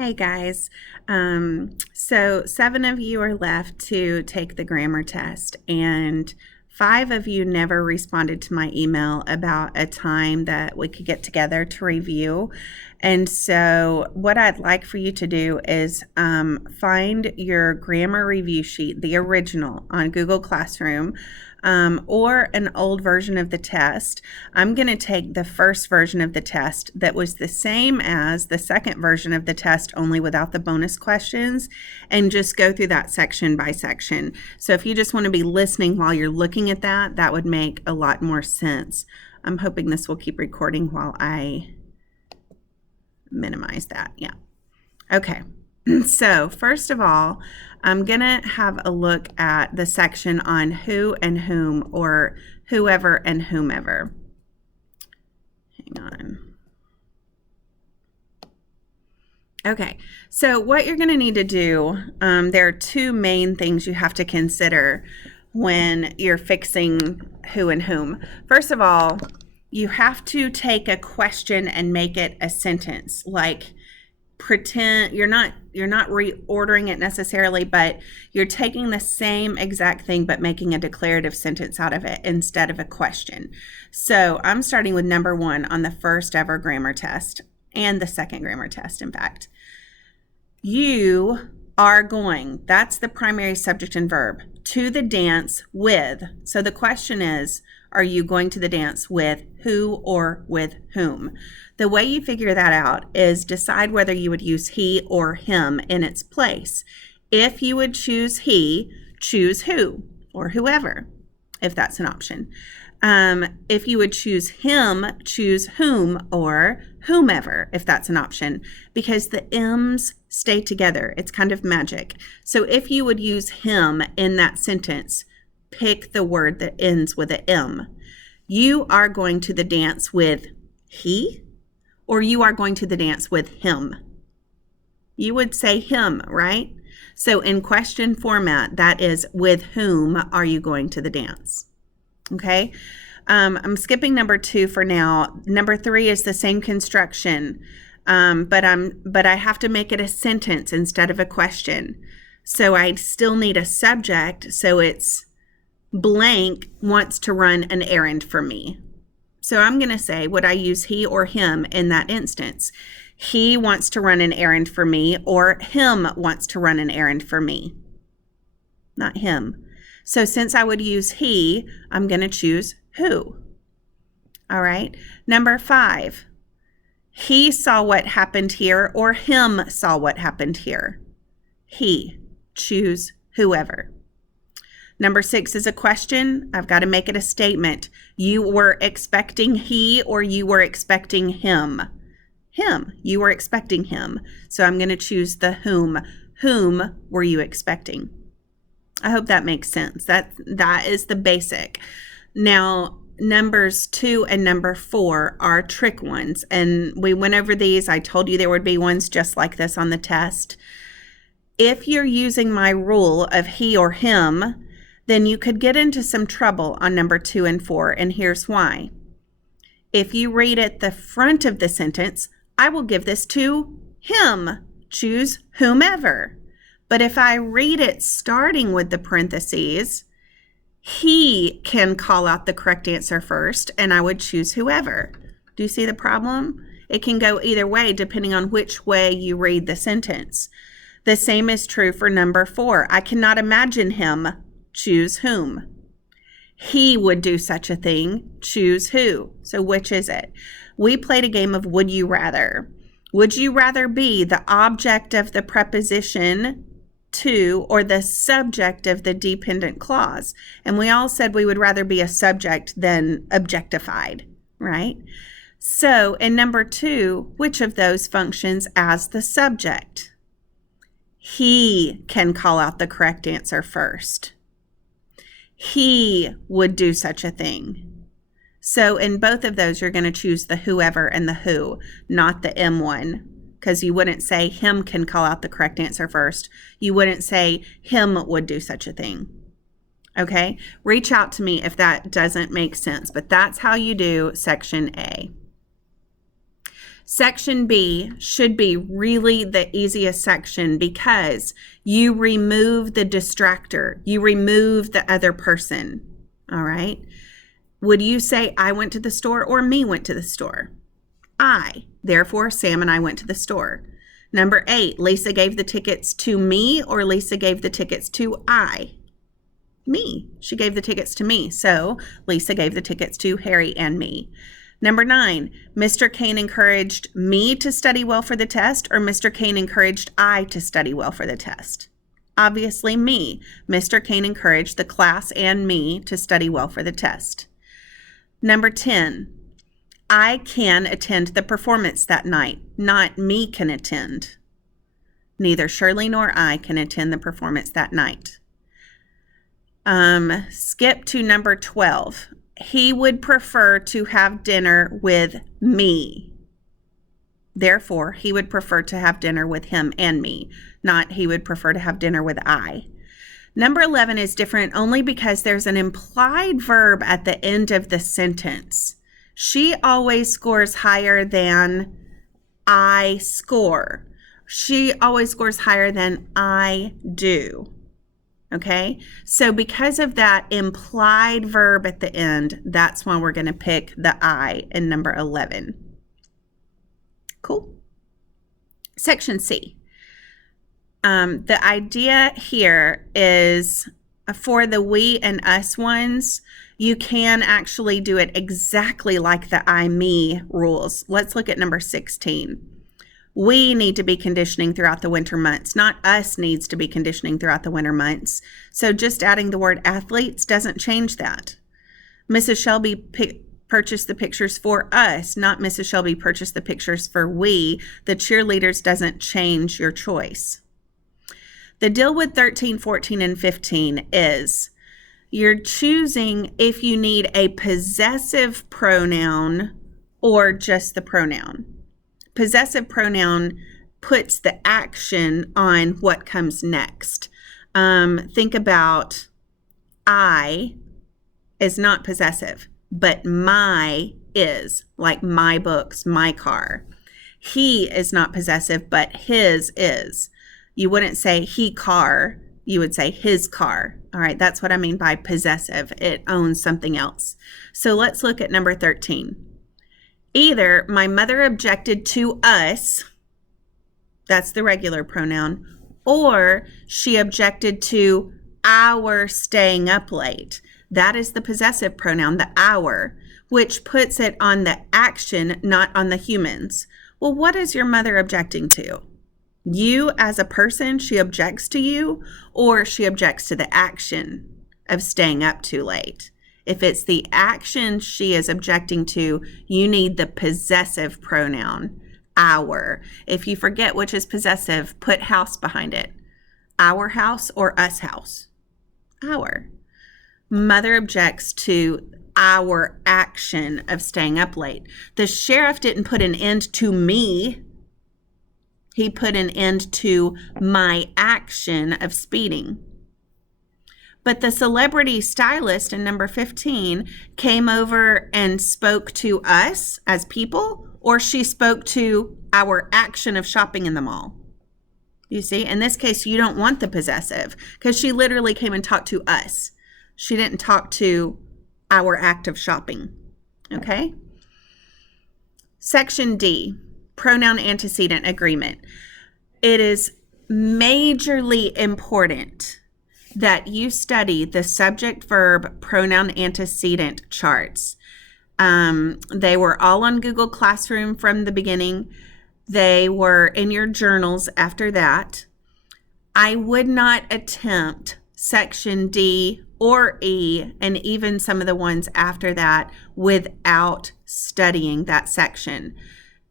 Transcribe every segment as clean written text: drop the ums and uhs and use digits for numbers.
Hey guys, so 7 of you are left to take the grammar test, and 5 of you never responded to my email about a time that we could get together to review. And so what I'd like for you to do is find your grammar review sheet, the original, on Google Classroom. Or an old version of the test. I'm going to take the first version of the test that was the same as the second version of the test, only without the bonus questions, and just go through that section by section. So if you just want to be listening while you're looking at that, that would make a lot more sense. I'm hoping this will keep recording while I minimize that. Yeah. Okay. So first of all, I'm going to have a look at the section on who and whom, or whoever and whomever. Hang on. Okay, so what you're going to need to do, there are 2 main things you have to consider when you're fixing who and whom. First of all, you have to take a question and make it a sentence. Like, pretend you're not reordering it necessarily, but you're taking the same exact thing but making a declarative sentence out of it instead of a question. So I'm starting with number 1 on the first ever grammar test, and the second grammar test, in fact. You are going, that's the primary subject and verb, to the dance with. So the question is, are you going to the dance with who or with whom? The way you figure that out is decide whether you would use he or him in its place. If you would choose he, choose who or whoever, if that's an option. If you would choose him, choose whom or whomever, if that's an option, because the M's stay together. It's kind of magic. So if you would use him in that sentence, pick the word that ends with a M. You are going to the dance with he, or you are going to the dance with him. You would say him, right? So in question format, that is, with whom are you going to the dance? Okay. I'm skipping number 2 for now. Number 3 is the same construction, but I have to make it a sentence instead of a question. So I still need a subject. So it's blank wants to run an errand for me. So I'm going to say, would I use he or him in that instance? He wants to run an errand for me, or him wants to run an errand for me. Not him. So since I would use he, I'm going to choose who. All right. Number 5, he saw what happened here, or him saw what happened here. He. Choose whoever. Number 6 is a question. I've got to make it a statement. You were expecting he, or you were expecting him. Him. You were expecting him. So I'm going to choose the whom. Whom were you expecting? I hope that makes sense. That is the basic. Now, numbers 2 and number 4 are trick ones. And we went over these. I told you there would be ones just like this on the test. If you're using my rule of he or him, then you could get into some trouble on number 2 and 4, and here's why. If you read at the front of the sentence, I will give this to him. Choose whomever. But if I read it starting with the parentheses, he can call out the correct answer first, and I would choose whoever. Do you see the problem? It can go either way depending on which way you read the sentence. The same is true for number 4. I cannot imagine him. Choose whom. He would do such a thing. Choose who. So which is it? We played a game of would you rather. Would you rather be the object of the preposition to or the subject of the dependent clause? And we all said we would rather be a subject than objectified, right? So in number 2, which of those functions as the subject? He can call out the correct answer first. He would do such a thing. So in both of those, you're going to choose the whoever and the who, not the M one, because you wouldn't say him can call out the correct answer first. You wouldn't say him would do such a thing. Okay? Reach out to me if that doesn't make sense, but that's how you do section A. Section B should be really the easiest section because you remove the distractor. You remove the other person. All right. Would you say I went to the store or me went to the store? I. Therefore, Sam and I went to the store. Number 8, Lisa gave the tickets to me or Lisa gave the tickets to I? Me. She gave the tickets to me. So Lisa gave the tickets to Harry and me. Number 9, Mr. Kane encouraged me to study well for the test or Mr. Kane encouraged I to study well for the test? Obviously me. Mr. Kane encouraged the class and me to study well for the test. Number 10, I can attend the performance that night, not me can attend. Neither Shirley nor I can attend the performance that night. Skip to number 12. He would prefer to have dinner with me. Therefore, he would prefer to have dinner with him and me, not he would prefer to have dinner with I. Number 11 is different only because there's an implied verb at the end of the sentence. She always scores higher than I score. She always scores higher than I do. Okay, so because of that implied verb at the end, that's why we're going to pick the I in number 11. Cool. Section C. The idea here is for the we and us ones, you can actually do it exactly like the I, me rules. Let's look at number 16. We need to be conditioning throughout the winter months, not us needs to be conditioning throughout the winter months. So just adding the word athletes doesn't change that. Mrs. Shelby purchased the pictures for us, not Mrs. Shelby purchased the pictures for we. The cheerleaders doesn't change your choice. The deal with 13, 14, and 15 is you're choosing if you need a possessive pronoun or just the pronoun. Possessive pronoun puts the action on what comes next. Think about I is not possessive, but my is, like my books, my car. He is not possessive, but his is. You wouldn't say he car, you would say his car. All right, that's what I mean by possessive. It owns something else. So let's look at number 13. Either my mother objected to us, that's the regular pronoun, or she objected to our staying up late. That is the possessive pronoun, the our, which puts it on the action, not on the humans. Well, what is your mother objecting to? You as a person, she objects to you, or she objects to the action of staying up too late? If it's the action she is objecting to, you need the possessive pronoun, our. If you forget which is possessive, put house behind it. Our house or us house? Our. Mother objects to our action of staying up late. The sheriff didn't put an end to me. He put an end to my action of speeding. But the celebrity stylist in number 15 came over and spoke to us as people, or she spoke to our action of shopping in the mall. You see, in this case, you don't want the possessive because she literally came and talked to us. She didn't talk to our act of shopping. Okay? Section D, pronoun antecedent agreement. It is majorly important that you study the subject verb pronoun antecedent charts. They were all on Google Classroom from the beginning. They were in your journals after that. I would not attempt section D or E and even some of the ones after that without studying that section.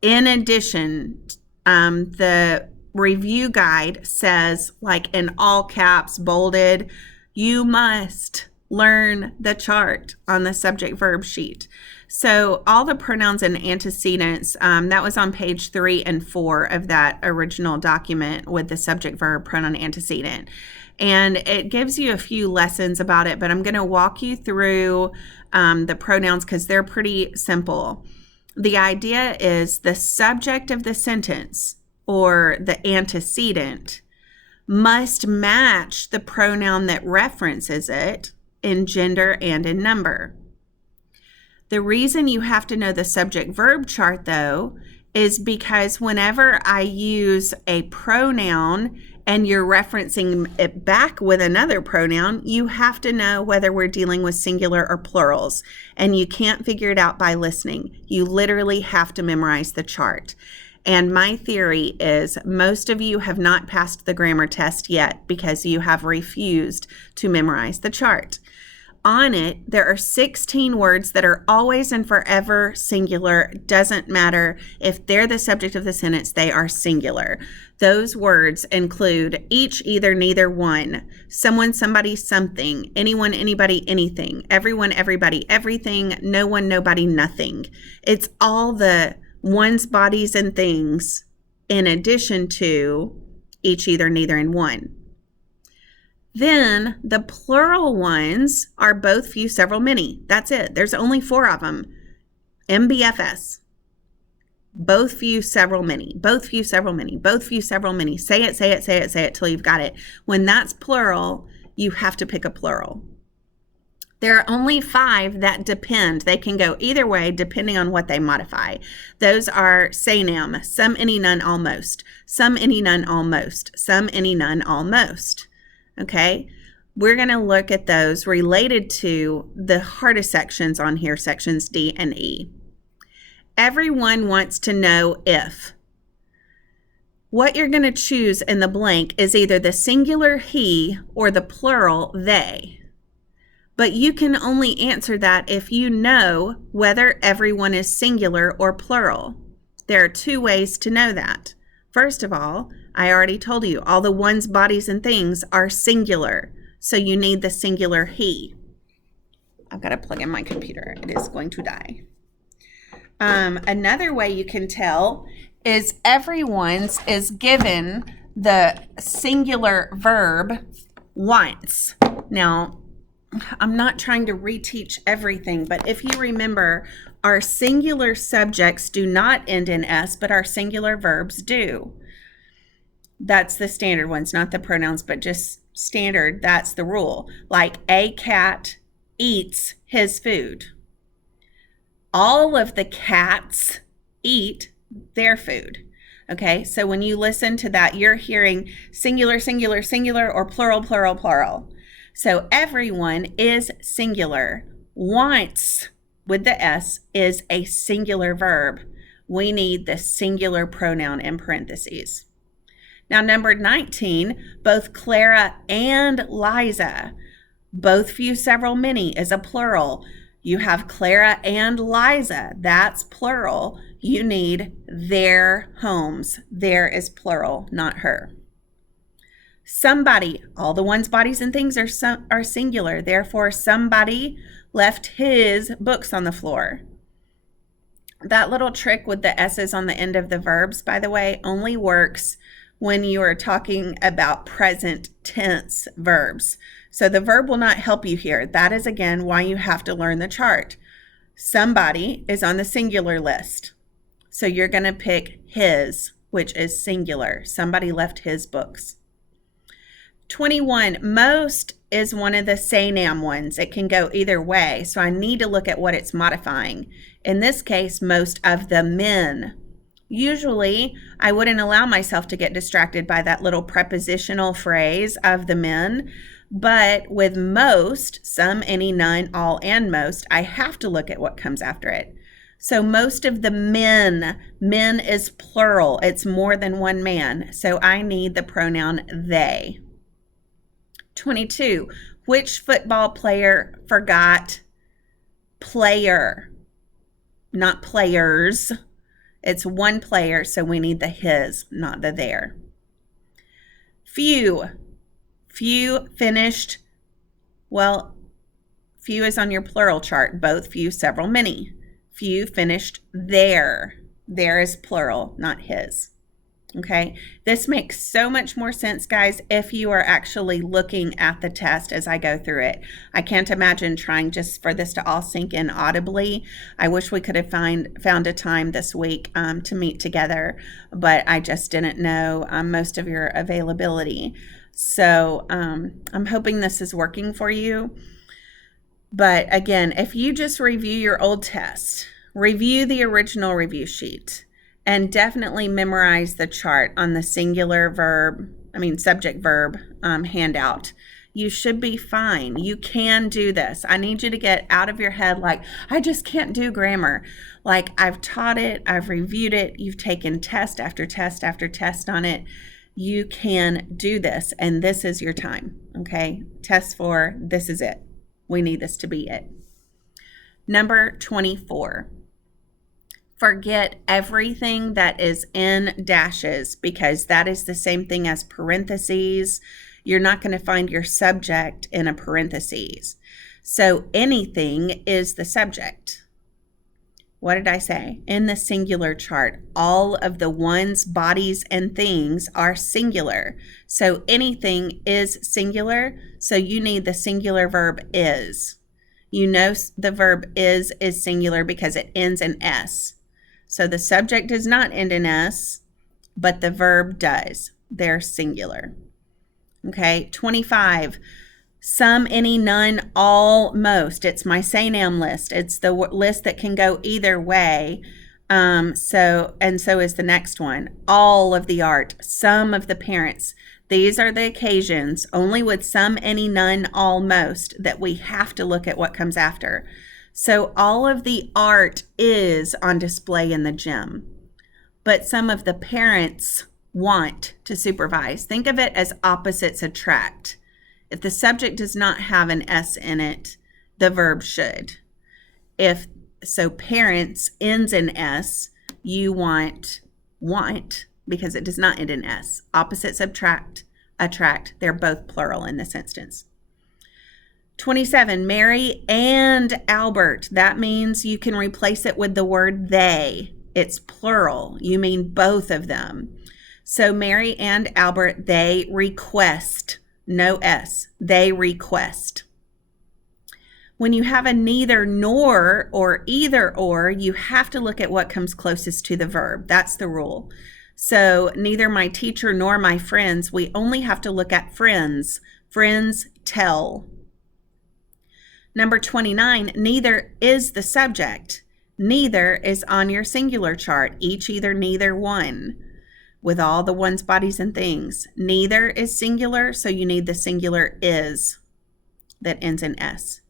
In addition, the review guide says, like in all caps, bolded, you must learn the chart on the subject verb sheet. So all the pronouns and antecedents, that was on page 3 and 4 of that original document with the subject verb pronoun antecedent. And it gives you a few lessons about it, but I'm going to walk you through the pronouns because they're pretty simple. The idea is the subject of the sentence or the antecedent must match the pronoun that references it in gender and in number. The reason you have to know the subject-verb chart, though, is because whenever I use a pronoun and you're referencing it back with another pronoun, you have to know whether we're dealing with singular or plurals, and you can't figure it out by listening. You literally have to memorize the chart. And my theory is most of you have not passed the grammar test yet because you have refused to memorize the chart. On it, there are 16 words that are always and forever singular. Doesn't matter if they're the subject of the sentence, they are singular. Those words include each, either, neither, one, someone, somebody, something, anyone, anybody, anything, everyone, everybody, everything, no one, nobody, nothing. It's all the ones, bodies, and things in addition to each, either, neither, and one. Then the plural ones are both, few, several, many. That's it. There's only 4 of them. MBFS. Both, few, several, many. Both, few, several, many. Both, few, several, many. Say it, say it, say it, say it till you've got it. When that's plural, you have to pick a plural. There are only 5 that depend. They can go either way depending on what they modify. Those are say-nam, some, any, none, almost. Some, any, none, almost. Some, any, none, almost. Okay, we're going to look at those related to the hardest sections on here, sections D and E. Everyone wants to know if. What you're going to choose in the blank is either the singular he or the plural they. But you can only answer that if you know whether everyone is singular or plural. There are 2 ways to know that. First of all, I already told you, all the ones, bodies, and things are singular. So you need the singular he. I've got to plug in my computer. It is going to die. Another way you can tell is everyone's is given the singular verb once. Now, I'm not trying to reteach everything, but if you remember, our singular subjects do not end in S, but our singular verbs do. That's the standard ones, not the pronouns, but just standard. That's the rule. Like a cat eats his food. All of the cats eat their food. Okay, so when you listen to that, you're hearing singular, singular, singular, or plural, plural, plural. So everyone is singular. Once with the S is a singular verb. We need the singular pronoun in parentheses. Now, number 19, both Clara and Liza. Both, few, several, many is a plural. You have Clara and Liza. That's plural. You need their homes. Their is plural, not her. Somebody, all the ones, bodies, and things are singular. Therefore, somebody left his books on the floor. That little trick with the S's on the end of the verbs, by the way, only works when you are talking about present tense verbs. So the verb will not help you here. That is, again, why you have to learn the chart. Somebody is on the singular list. So you're going to pick his, which is singular. Somebody left his books. 21, most is one of the say-nam ones. It can go either way, so I need to look at what it's modifying. In this case, most of the men. Usually, I wouldn't allow myself to get distracted by that little prepositional phrase of the men, but with most, some, any, none, all, and most, I have to look at what comes after it. So most of the men is plural. It's more than one man, so I need the pronoun they. 22, which football player forgot player, not players. It's one player, so we need the his, not the their. Few finished, well, few is on your plural chart, both, few, several, many. Few finished their is plural, not his. Okay, this makes so much more sense, guys, if you are actually looking at the test as I go through it. I can't imagine trying just for this to all sink in audibly. I wish we could have found a time this week to meet together, but I just didn't know most of your availability. So I'm hoping this is working for you. But again, if you just review your old test, review the original review sheet, and definitely memorize the chart on the subject verb handout. You should be fine. You can do this. I need you to get out of your head like, I just can't do grammar. Like, I've taught it, I've reviewed it, you've taken test after test after test on it. You can do this, and this is your time, okay? Test 4, this is it. We need this to be it. Number 24. Forget everything that is in dashes because that is the same thing as parentheses. You're not going to find your subject in a parentheses. So anything is the subject. What did I say? In the singular chart, all of the ones, bodies, and things are singular. So anything is singular. So you need the singular verb is. You know the verb is singular because it ends in S. So the subject does not end in S, but the verb does. They're singular. Okay, 25. Some, any, none, all, most. It's my say-nam list. It's the list that can go either way. So is the next one. All of the art, some of the parents. These are the occasions, only with some, any, none, all, most, that we have to look at what comes after. So all of the art is on display in the gym, but some of the parents want to supervise. Think of it as opposites attract. If the subject does not have an S in it, the verb should. If so, parents ends in S, you want because it does not end in S. Opposites attract. They're both plural in this instance. 27, Mary and Albert. That means you can replace it with the word they. It's plural. You mean both of them. So Mary and Albert, they request. No S. They request. When you have a neither nor or either or, you have to look at what comes closest to the verb. That's the rule. So neither my teacher nor my friends, we only have to look at friends. Friends tell. Number 29, neither is the subject. Neither is on your singular chart, each, either, neither, one, with all the ones, bodies, and things. Neither is singular, so you need the singular is that ends in S.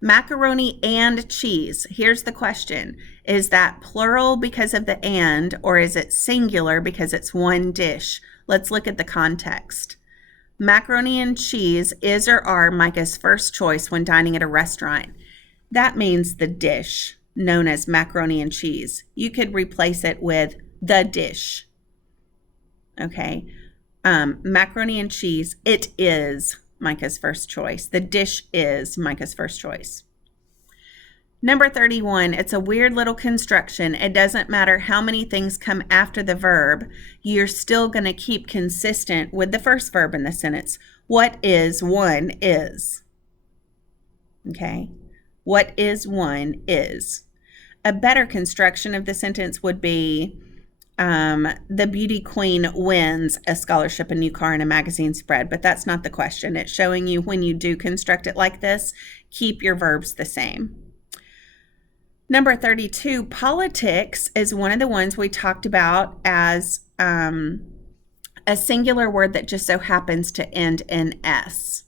Macaroni and cheese. Here's the question. Is that plural because of the and, or is it singular because it's one dish? Let's look at the context. Macaroni and cheese is or are Micah's first choice when dining at a restaurant. That means the dish, known as macaroni and cheese. You could replace it with the dish. Okay. Macaroni and cheese, it is Micah's first choice. The dish is Micah's first choice. Number 31, it's a weird little construction. It doesn't matter how many things come after the verb, you're still going to keep consistent with the first verb in the sentence. What is one is. Okay. What is one is. A better construction of the sentence would be, the beauty queen wins a scholarship, a new car, and a magazine spread, but that's not the question. It's showing you when you do construct it like this, keep your verbs the same. Number 32, politics is one of the ones we talked about as a singular word that just so happens to end in S.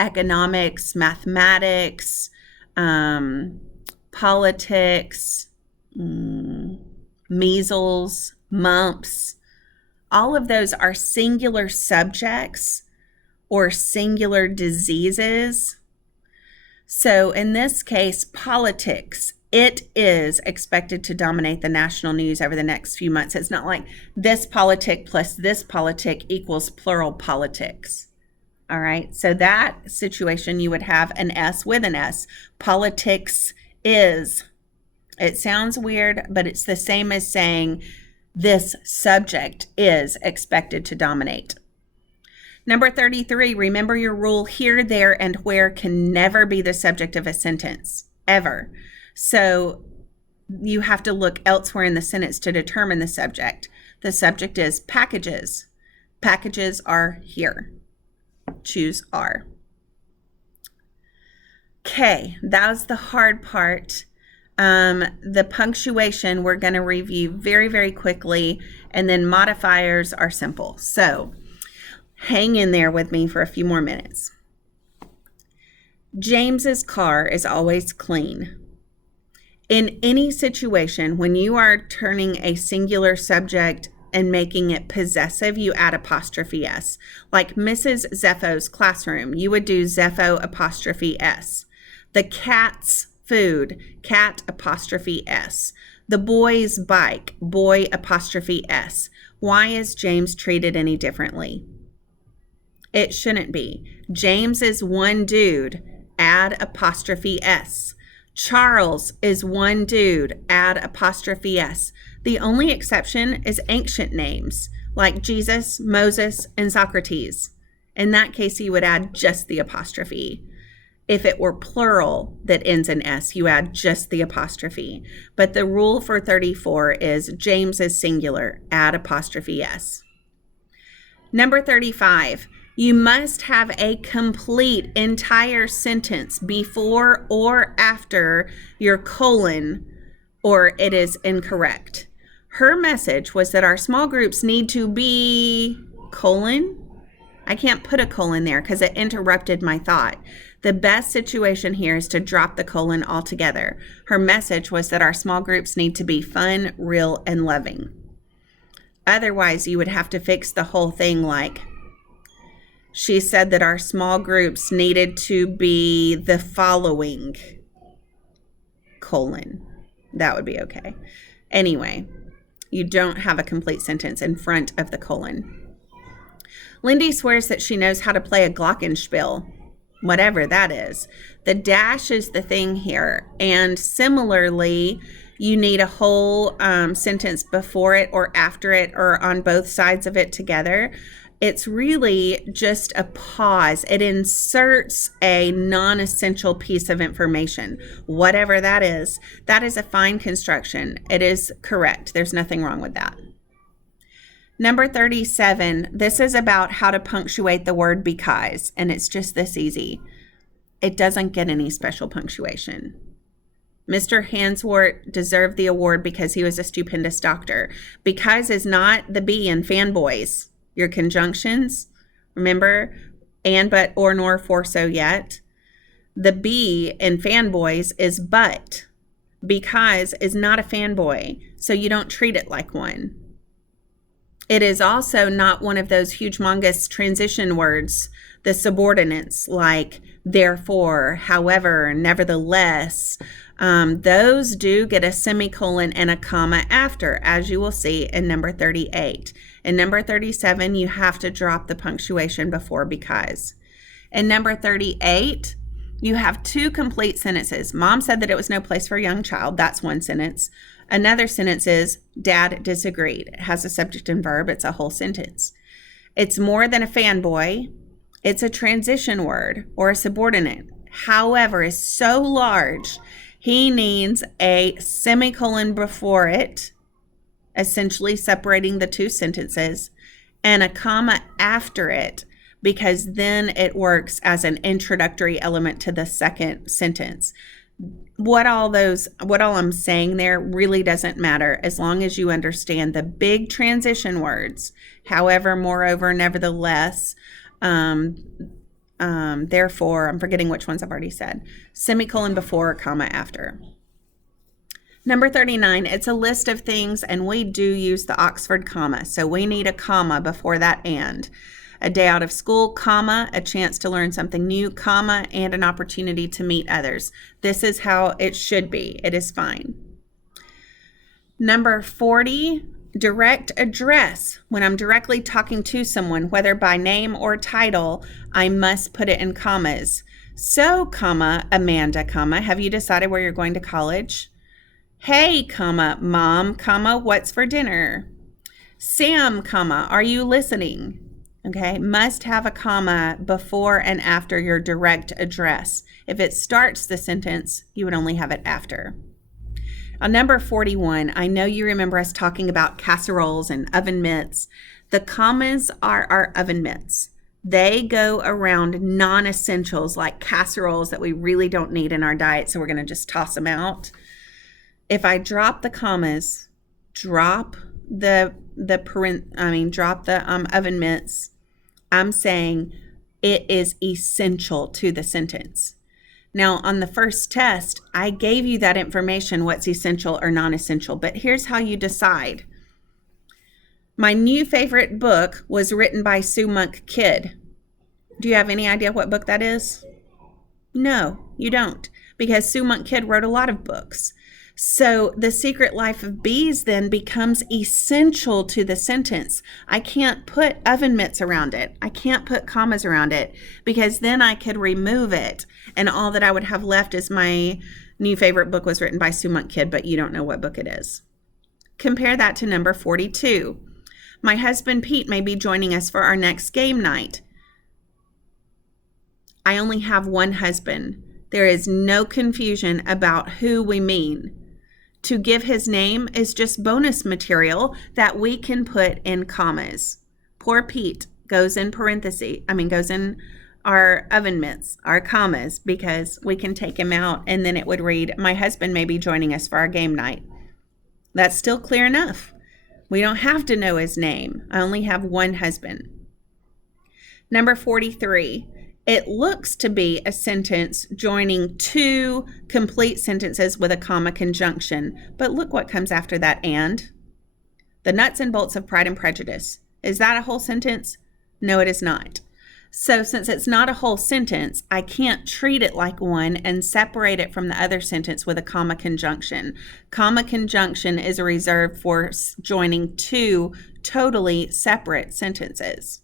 Economics, mathematics, politics, measles, mumps, all of those are singular subjects or singular diseases. So in this case, politics, it is expected to dominate the national news over the next few months. It's not like this politic plus this politic equals plural politics. All right, so that situation you would have an S with an S. Politics is. It sounds weird, but it's the same as saying this subject is expected to dominate. Number 33, remember your rule: here, there, and where can never be the subject of a sentence, ever. So you have to look elsewhere in the sentence to determine the subject. The subject is packages. Packages are here. Choose are. Okay, that was the hard part. The punctuation we're going to review very, very quickly, and then modifiers are simple. So hang in there with me for a few more minutes. James's car is always clean. In any situation, when you are turning a singular subject and making it possessive, you add apostrophe S. Like Mrs. Zepho's classroom, you would do Zepho apostrophe S. The cat's food, cat apostrophe S. The boy's bike, boy apostrophe S. Why is James treated any differently? It shouldn't be. James is one dude, add apostrophe S. Charles is one dude, add apostrophe S. The only exception is ancient names like Jesus, Moses, and Socrates. In that case, you would add just the apostrophe. If it were plural that ends in S, you add just the apostrophe. But the rule for 34 is James is singular, add apostrophe S. Number 35. You must have a complete entire sentence before or after your colon, or it is incorrect. Her message was that our small groups need to be colon. I can't put a colon there because it interrupted my thought. The best situation here is to drop the colon altogether. Her message was that our small groups need to be fun, real, and loving. Otherwise, you would have to fix the whole thing like, she said that our small groups needed to be the following, colon. That would be okay. Anyway, you don't have a complete sentence in front of the colon. Lindy swears that she knows how to play a glockenspiel, whatever that is. The dash is the thing here. And similarly, you need a whole sentence before it or after it or on both sides of it together. It's really just a pause. It inserts a non-essential piece of information. Whatever that is a fine construction. It is correct. There's nothing wrong with that. Number 37, this is about how to punctuate the word because, and it's just this easy. It doesn't get any special punctuation. Mr. Hanswort deserved the award because he was a stupendous doctor. Because is not the B in fanboys. Your conjunctions, remember, and, but, or, nor, for, so, yet. The B in fanboys is but. Because is not a fanboy, so you don't treat it like one. It is also not one of those humongous transition words, the subordinates like therefore, however, nevertheless. Those do get a semicolon and a comma after, as you will see in number 38. In number 37, you have to drop the punctuation before because. In number 38, you have two complete sentences. Mom said that it was no place for a young child. That's one sentence. Another sentence is, Dad disagreed. It has a subject and verb. It's a whole sentence. It's more than a fanboy. It's a transition word or a subordinate. However, is so large, he needs a semicolon before it, essentially separating the two sentences, and a comma after it, because then it works as an introductory element to the second sentence. What all I'm saying there really doesn't matter as long as you understand the big transition words. However, moreover, nevertheless, therefore, I'm forgetting which ones I've already said. Semicolon before, comma after. Number 39, it's a list of things, and we do use the Oxford comma. So we need a comma before that and. A day out of school, comma, a chance to learn something new, comma, and an opportunity to meet others. This is how it should be. It is fine. Number 40, direct address. When I'm directly talking to someone, whether by name or title, I must put it in commas. So, comma, Amanda, comma, have you decided where you're going to college? Hey, comma, Mom, comma, what's for dinner? Sam, comma, are you listening? Okay, must have a comma before and after your direct address. If it starts the sentence, you would only have it after. On number 41, I know you remember us talking about casseroles and oven mitts. The commas are our oven mitts. They go around non-essentials like casseroles that we really don't need in our diet, so we're going to just toss them out. If I drop the commas, drop the oven mitts, I'm saying it is essential to the sentence. Now, on the first test, I gave you that information, what's essential or non-essential, but here's how you decide. My new favorite book was written by Sue Monk Kidd. Do you have any idea what book that is? No, you don't, because Sue Monk Kidd wrote a lot of books. So The Secret Life of Bees then becomes essential to the sentence. I can't put oven mitts around it. I can't put commas around it, because then I could remove it. And all that I would have left is my new favorite book was written by Sue Monk Kidd, but you don't know what book it is. Compare that to number 42. My husband Pete may be joining us for our next game night. I only have one husband. There is no confusion about who we mean. To give his name is just bonus material that we can put in commas. Poor Pete goes in goes in our oven mitts, our commas, because we can take him out and then it would read, my husband may be joining us for our game night. That's still clear enough. We don't have to know his name. I only have one husband. Number 43. It looks to be a sentence joining two complete sentences with a comma conjunction. But look what comes after that and. The nuts and bolts of Pride and Prejudice. Is that a whole sentence? No, it is not. So since it's not a whole sentence, I can't treat it like one and separate it from the other sentence with a comma conjunction. Comma conjunction is reserved for joining two totally separate sentences.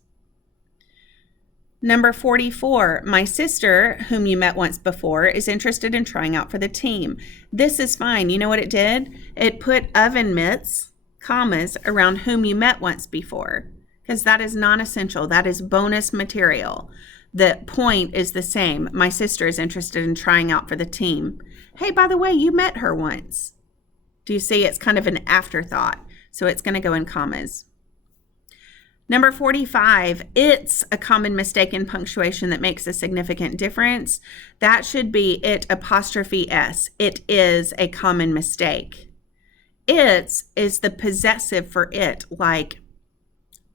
Number 44, my sister, whom you met once before, is interested in trying out for the team. This is fine. You know what it did? It put oven mitts, commas, around whom you met once before, because that is non-essential. That is bonus material. The point is the same. My sister is interested in trying out for the team. Hey, by the way, you met her once. Do you see? It's kind of an afterthought. So it's going to go in commas. Number 45, it's a common mistake in punctuation that makes a significant difference. That should be it apostrophe S. It is a common mistake. It's is the possessive for it, like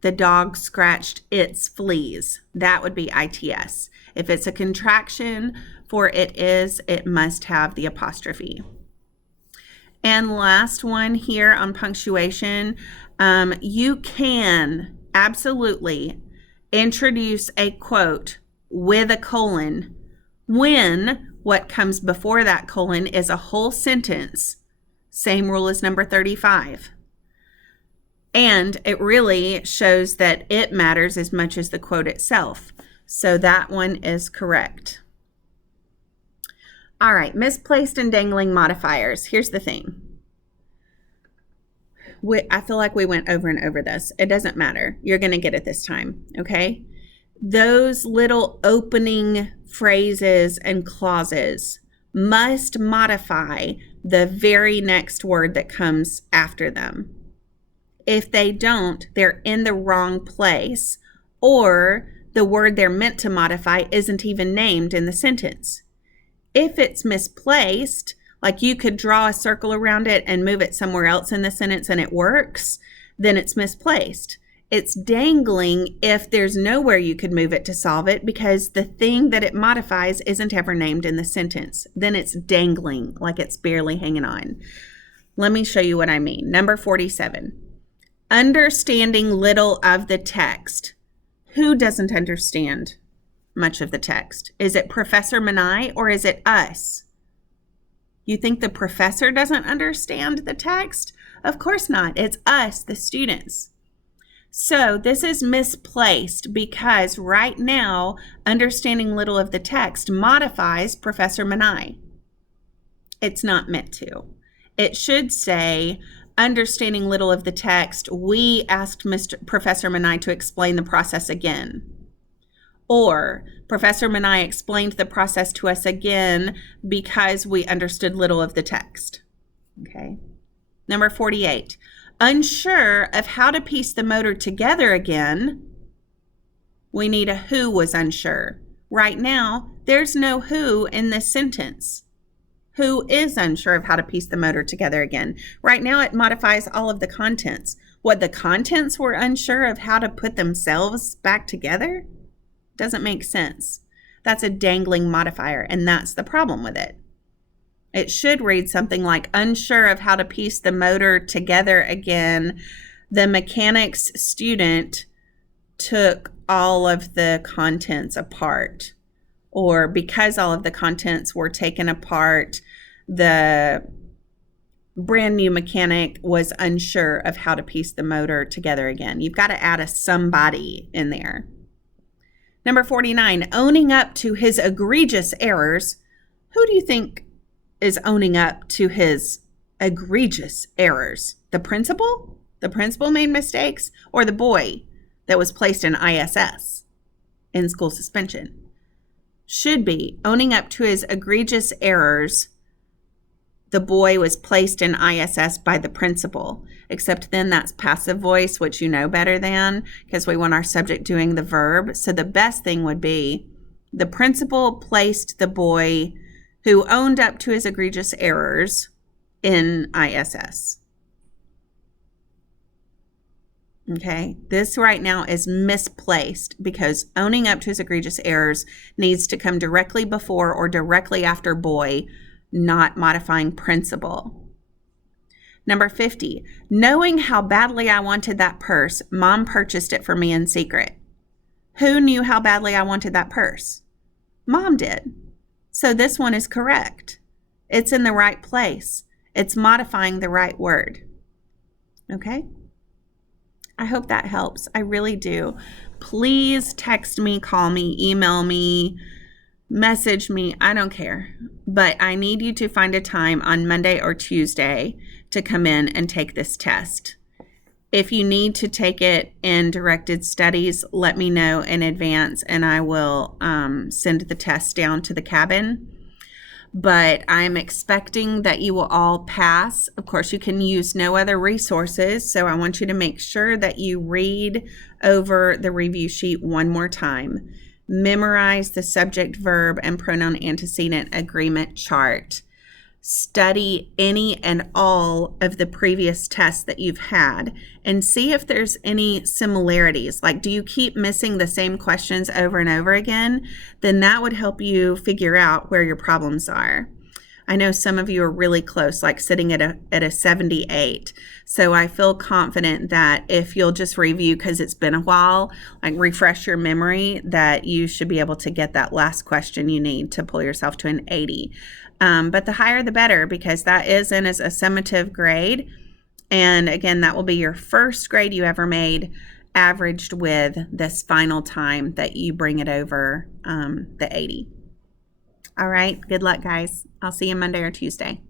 the dog scratched its fleas. That would be ITS. If it's a contraction for it is, it must have the apostrophe. And last one here on punctuation, you can absolutely introduce a quote with a colon when what comes before that colon is a whole sentence. Same rule as number 35. And it really shows that it matters as much as the quote itself. So that one is correct. All right, misplaced and dangling modifiers. Here's the thing. I feel like we went over and over this. It doesn't matter. You're going to get it this time, okay? Those little opening phrases and clauses must modify the very next word that comes after them. If they don't, they're in the wrong place, or the word they're meant to modify isn't even named in the sentence. If it's misplaced, like you could draw a circle around it and move it somewhere else in the sentence and it works, then it's misplaced. It's dangling if there's nowhere you could move it to solve it because the thing that it modifies isn't ever named in the sentence. Then it's dangling, like it's barely hanging on. Let me show you what I mean. Number 47, understanding little of the text. Who doesn't understand much of the text? Is it Professor Manai or is it us? You think the professor doesn't understand the text? Of course not. It's us, the students. So this is misplaced because right now, understanding little of the text modifies Professor Manai. It's not meant to. It should say, understanding little of the text, we asked Professor Manai to explain the process again. Or Professor Manai explained the process to us again because we understood little of the text. Okay. Number 48, unsure of how to piece the motor together again, we need a who was unsure. Right now, there's no who in this sentence. Who is unsure of how to piece the motor together again? Right now, it modifies all of the contents. What, the contents were unsure of how to put themselves back together? Doesn't make sense. That's a dangling modifier, and that's the problem with it. It should read something like, unsure of how to piece the motor together again, the mechanics student took all of the contents apart. Or because all of the contents were taken apart, the brand new mechanic was unsure of how to piece the motor together again. You've got to add a somebody in there. Number 49, owning up to his egregious errors. Who do you think is owning up to his egregious errors? The principal? The principal made mistakes? Or the boy that was placed in ISS, in school suspension? Should be owning up to his egregious errors. The boy was placed in ISS by the principal, except then that's passive voice, which you know better than, because we want our subject doing the verb. So the best thing would be the principal placed the boy who owned up to his egregious errors in ISS. Okay, this right now is misplaced because owning up to his egregious errors needs to come directly before or directly after boy, not modifying principal. Number 50, knowing how badly I wanted that purse, Mom purchased it for me in secret. Who knew how badly I wanted that purse? Mom did. So this one is correct. It's in the right place. It's modifying the right word. Okay? I hope that helps. I really do. Please text me, call me, email me, message me. I don't care. But I need you to find a time on Monday or Tuesday to come in and take this test. If you need to take it in directed studies, let me know in advance and I will send the test down to the cabin. But I'm expecting that you will all pass. Of course, you can use no other resources, so I want you to make sure that you read over the review sheet one more time. Memorize the subject, verb, and pronoun antecedent agreement chart. Study any and all of the previous tests that you've had and see if there's any similarities. Like, do you keep missing the same questions over and over again? Then that would help you figure out where your problems are. I know some of you are really close, like sitting at a 78. So I feel confident that if you'll just review, because it's been a while, like refresh your memory, that you should be able to get that last question you need to pull yourself to an 80. But the higher the better, because that is in as a summative grade. And again, that will be your first grade you ever made, averaged with this final time that you bring it over the 80. All right. Good luck, guys. I'll see you Monday or Tuesday.